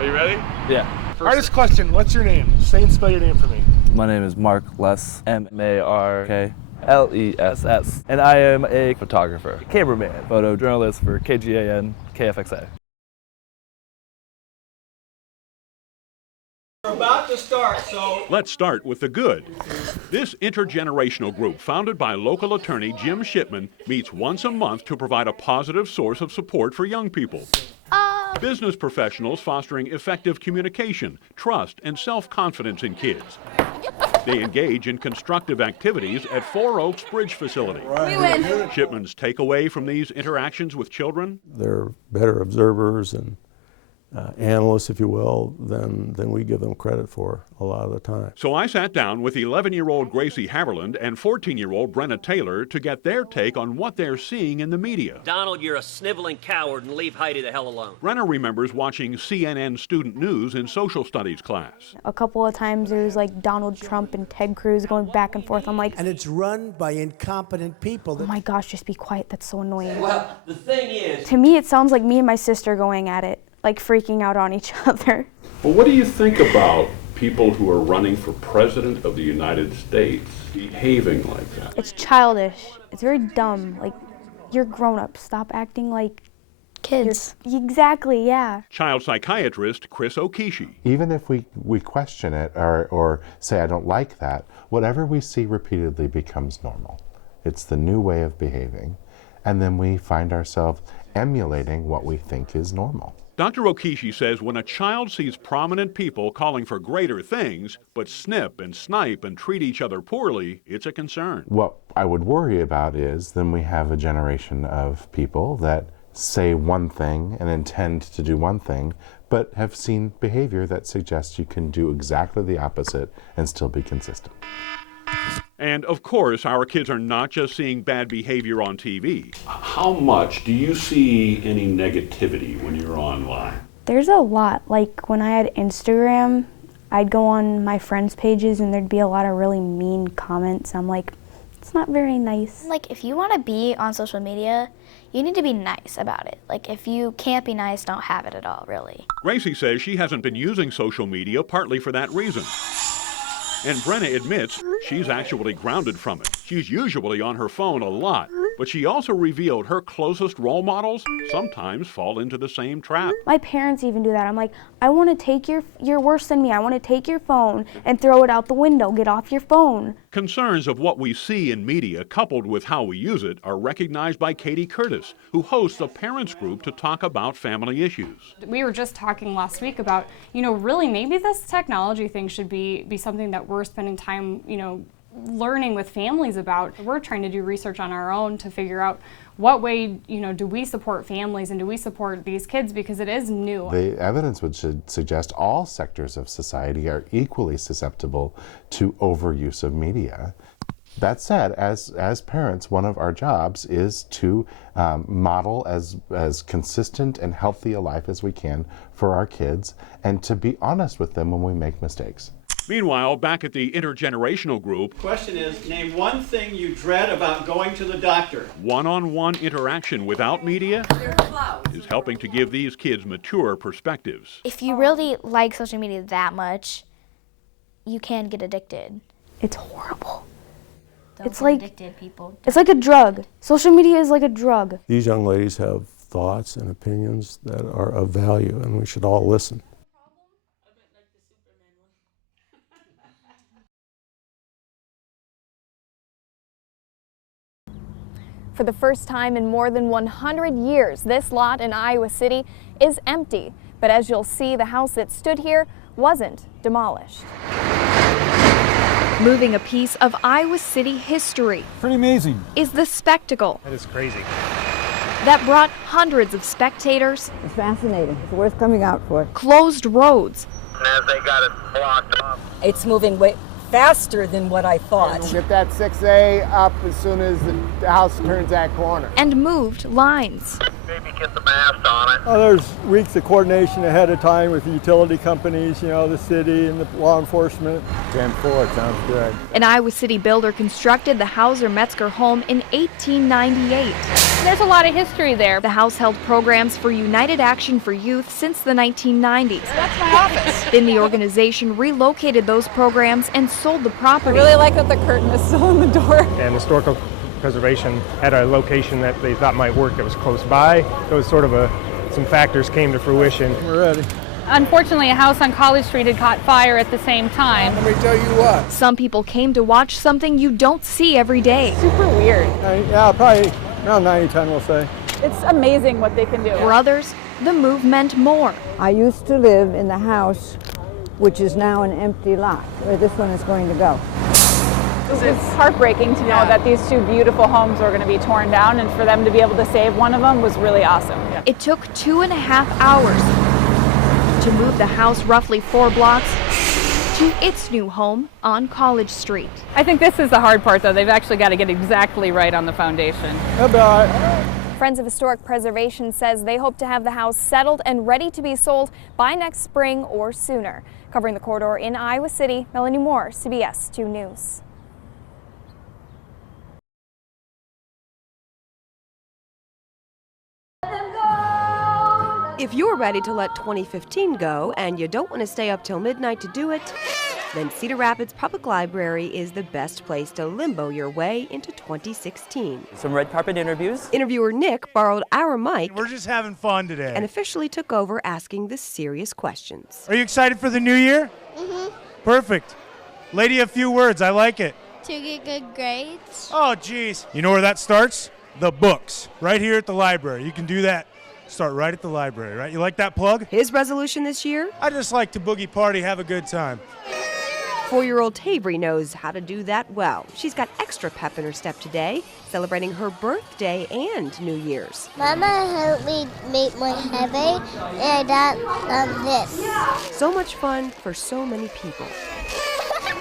Are you ready? Yeah. Hardest question, what's your name? Say and spell your name for me. My name is Mark Less, M-A-R-K-L-E-S-S, and I am a photographer, cameraman, photojournalist for KGAN, KFXA. We're about to start, so... Let's start with the good. This intergenerational group, founded by local attorney Jim Shipman, meets once a month to provide a positive source of support for young people. Business professionals fostering effective communication, trust, and self-confidence in kids. They engage in constructive activities at Four Oaks Bridge Facility. We win. Shipman's takeaway from these interactions with children? They're better observers and analysts, if you will, than we give them credit for a lot of the time. So I sat down with 11-year-old Gracie Haverland and 14-year-old Brenna Taylor to get their take on what they're seeing in the media. Donald, you're a sniveling coward, and leave Heidi the hell alone. Brenna remembers watching CNN student news in social studies class. A couple of times there was like Donald Trump and Ted Cruz going back and forth. I'm like... And it's run by incompetent people. Oh my gosh, just be quiet. That's so annoying. Well, the thing is... To me, it sounds like me and my sister going at it, like freaking out on each other. Well, what do you think about people who are running for president of the United States behaving like that? It's childish. It's very dumb. Like, you're grown-ups. Stop acting like kids. Exactly, yeah. Child psychiatrist Chris Okishi. Even if we question it or say, I don't like that, whatever we see repeatedly becomes normal. It's the new way of behaving. And then we find ourselves emulating what we think is normal. Dr. Okishi says when a child sees prominent people calling for greater things, but snip and snipe and treat each other poorly, it's a concern. What I would worry about is then we have a generation of people that say one thing and intend to do one thing, but have seen behavior that suggests you can do exactly the opposite and still be consistent. And of course, our kids are not just seeing bad behavior on TV. How much do you see any negativity when you're online? There's a lot. Like when I had Instagram, I'd go on my friends' pages and there'd be a lot of really mean comments. I'm like, it's not very nice. Like if you want to be on social media, you need to be nice about it. Like if you can't be nice, don't have it at all, really. Gracie says she hasn't been using social media partly for that reason. And Brenna admits she's actually grounded from it. She's usually on her phone a lot, but she also revealed her closest role models sometimes fall into the same trap. My parents even do that. I'm like, I want to take you're worse than me. I want to take your phone and throw it out the window. Get off your phone. Concerns of what we see in media coupled with how we use it are recognized by Katie Curtis, who hosts a parents group to talk about family issues. We were just talking last week about, really maybe this technology thing should be something that we're spending time, learning with families about. We're trying to do research on our own to figure out what way, do we support families and do we support these kids, because it is new. The evidence would suggest all sectors of society are equally susceptible to overuse of media. That said, as parents, one of our jobs is to model as consistent and healthy a life as we can for our kids, and to be honest with them when we make mistakes. Meanwhile, back at the intergenerational group, Question is, name one thing you dread about going to the doctor. One-on-one interaction without media is helping to give these kids mature perspectives. If you really like social media that much, you can get addicted. It's horrible. It's like addicted people. It's like a drug. Social media is like a drug. These young ladies have thoughts and opinions that are of value, and we should all listen. For the first time in more than 100 years, this lot in Iowa City is empty. But as you'll see, the house that stood here wasn't demolished. Moving a piece of Iowa City history. Pretty amazing. Is the spectacle. That is crazy. That brought hundreds of spectators. It's fascinating. It's worth coming out for. Closed roads. As they got it blocked up. It's moving way faster than what I thought. We'll get that 6A up as soon as the house turns that corner. And moved lines. Maybe get the mast on it. Oh, there's weeks of coordination ahead of time with the utility companies, the city and the law enforcement. 10-4, sounds good. An Iowa City builder constructed the Hauser-Metzger home in 1898. There's a lot of history there. The house held programs for United Action for Youth since the 1990s. That's my office. Then the organization relocated those programs and sold the property. I really like that the curtain is still on the door. And historical preservation had a location that they thought might work that was close by. So it was sort of some factors came to fruition. We're ready. Unfortunately, a house on College Street had caught fire at the same time. Let me tell you what. Some people came to watch something you don't see every day. Super weird. Yeah, probably around 90-10, we'll say. It's amazing what they can do. For others, the move meant more. I used to live in the house, which is now an empty lot, where this one is going to go. It's heartbreaking to know that these two beautiful homes were going to be torn down, and for them to be able to save one of them was really awesome. It took 2.5 hours to move the house roughly 4 blocks to its new home on College Street. I think this is the hard part, though. They've actually got to get exactly right on the foundation. Friends of Historic Preservation says they hope to have the house settled and ready to be sold by next spring or sooner. Covering the corridor in Iowa City, Melanie Moore, CBS 2 News. If you're ready to let 2015 go and you don't want to stay up till midnight to do it, then Cedar Rapids Public Library is the best place to limbo your way into 2016. Some red carpet interviews. Interviewer Nick borrowed our mic. We're just having fun today. And officially took over asking the serious questions. Are you excited for the new year? Mm-hmm. Perfect. Lady, a few words. I like it. To get good grades. Oh, geez. You know where that starts? The books. Right here at the library. You can do that. Start right at the library, right? You like that plug? His resolution this year? I just like to boogie party, have a good time. 4-year-old Tavery knows how to do that well. She's got extra pep in her step today, celebrating her birthday and New Year's. Mama helped me make my heavy, and I this. So much fun for so many people.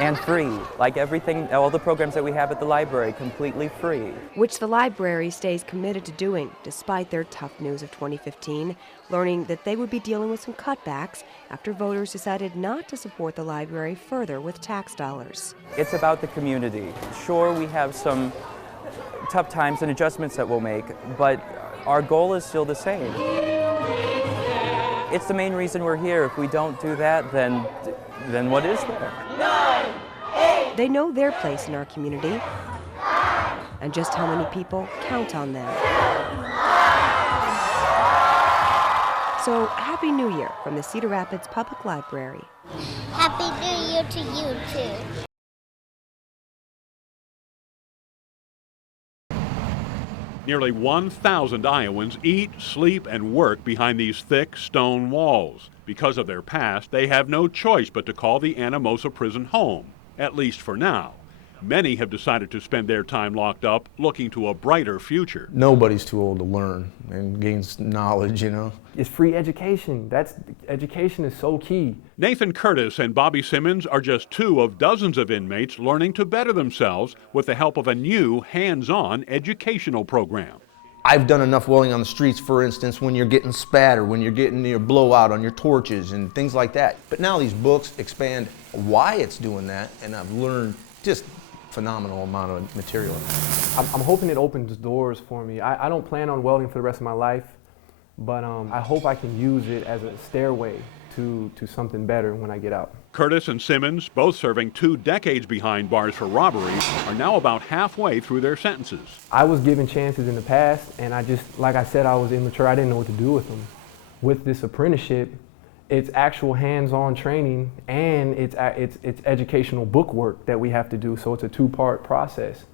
And free, like everything, all the programs that we have at the library, completely free. Which the library stays committed to doing, despite their tough news of 2015, learning that they would be dealing with some cutbacks after voters decided not to support the library further with tax dollars. It's about the community. Sure, we have some tough times and adjustments that we'll make, but our goal is still the same. It's the main reason we're here. If we don't do that, then what is there? 9, 8. They know their place in our community and just how many people count on them. So, Happy New Year from the Cedar Rapids Public Library. Happy New Year to you, too. Nearly 1,000 Iowans eat, sleep, and work behind these thick stone walls. Because of their past, they have no choice but to call the Anamosa prison home, at least for now. Many have decided to spend their time locked up, looking to a brighter future. Nobody's too old to learn and gain knowledge, It's free education. Education is so key. Nathan Curtis and Bobby Simmons are just 2 of dozens of inmates learning to better themselves with the help of a new, hands-on educational program. I've done enough welding on the streets, for instance, when you're getting spat or when you're getting your blowout on your torches and things like that. But now these books expand why it's doing that, and I've learned just phenomenal amount of material. I'm hoping it opens doors for me. I don't plan on welding for the rest of my life, but I hope I can use it as a stairway to something better when I get out. Curtis and Simmons, both serving 2 decades behind bars for robbery, are now about halfway through their sentences. I was given chances in the past, and like I said, I was immature. I didn't know what to do with them. With this apprenticeship, it's actual hands-on training, and it's educational book work that we have to do, so it's a 2-part process.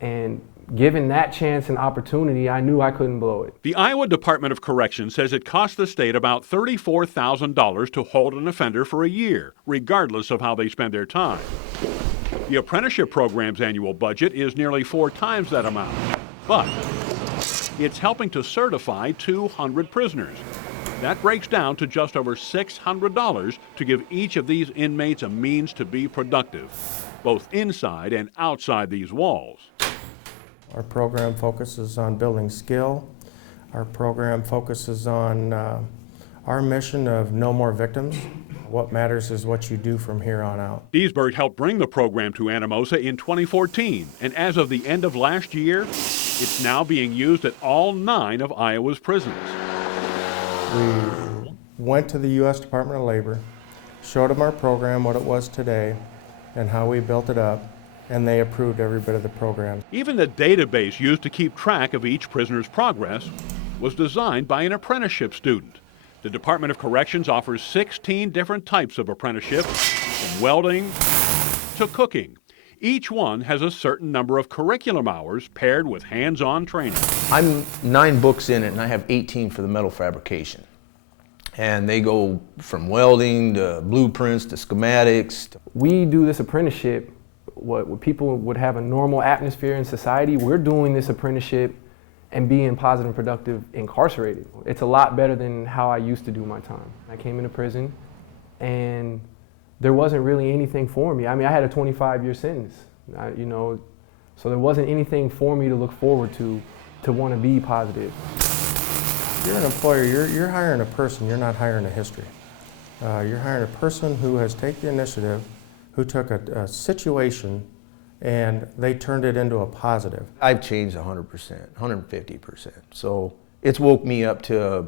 And given that chance and opportunity, I knew I couldn't blow it. The Iowa Department of Corrections says it costs the state about $34,000 to hold an offender for a year, regardless of how they spend their time. The apprenticeship program's annual budget is nearly 4 times that amount, but it's helping to certify 200 prisoners. That breaks down to just over $600 to give each of these inmates a means to be productive, both inside and outside these walls. Our program focuses on building skill, Our program focuses on our mission of no more victims. What matters is what you do from here on out. Deesburg helped bring the program to Anamosa in 2014, and as of the end of last year, it's now being used at all 9 of Iowa's prisons. We went to the U.S. Department of Labor, showed them our program, what it was today, and how we built it up, and they approved every bit of the program. Even the database used to keep track of each prisoner's progress was designed by an apprenticeship student. The Department of Corrections offers 16 different types of apprenticeship, from welding to cooking. Each one has a certain number of curriculum hours paired with hands-on training. I'm 9 books in it, and I have 18 for the metal fabrication. And they go from welding to blueprints to schematics. We do this apprenticeship, what people would have a normal atmosphere in society. We're doing this apprenticeship and being positive and productive incarcerated. It's a lot better than how I used to do my time. I came into prison and there wasn't really anything for me. I mean, I had a 25-year sentence, so there wasn't anything for me to look forward to want to be positive. You're an employer, you're hiring a person, you're not hiring a history. You're hiring a person who has taken the initiative, who took a situation and they turned it into a positive. I've changed 100%, 150%. So it's woke me up to,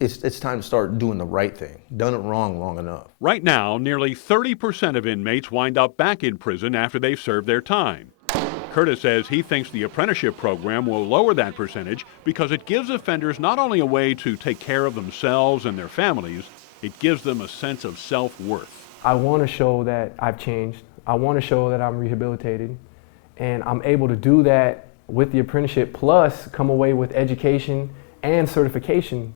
it's time to start doing the right thing. Done it wrong long enough. Right now, nearly 30% of inmates wind up back in prison after they've served their time. Curtis says he thinks the apprenticeship program will lower that percentage because it gives offenders not only a way to take care of themselves and their families, it gives them a sense of self-worth. I want to show that I've changed. I want to show that I'm rehabilitated, and I'm able to do that with the apprenticeship, plus come away with education and certification.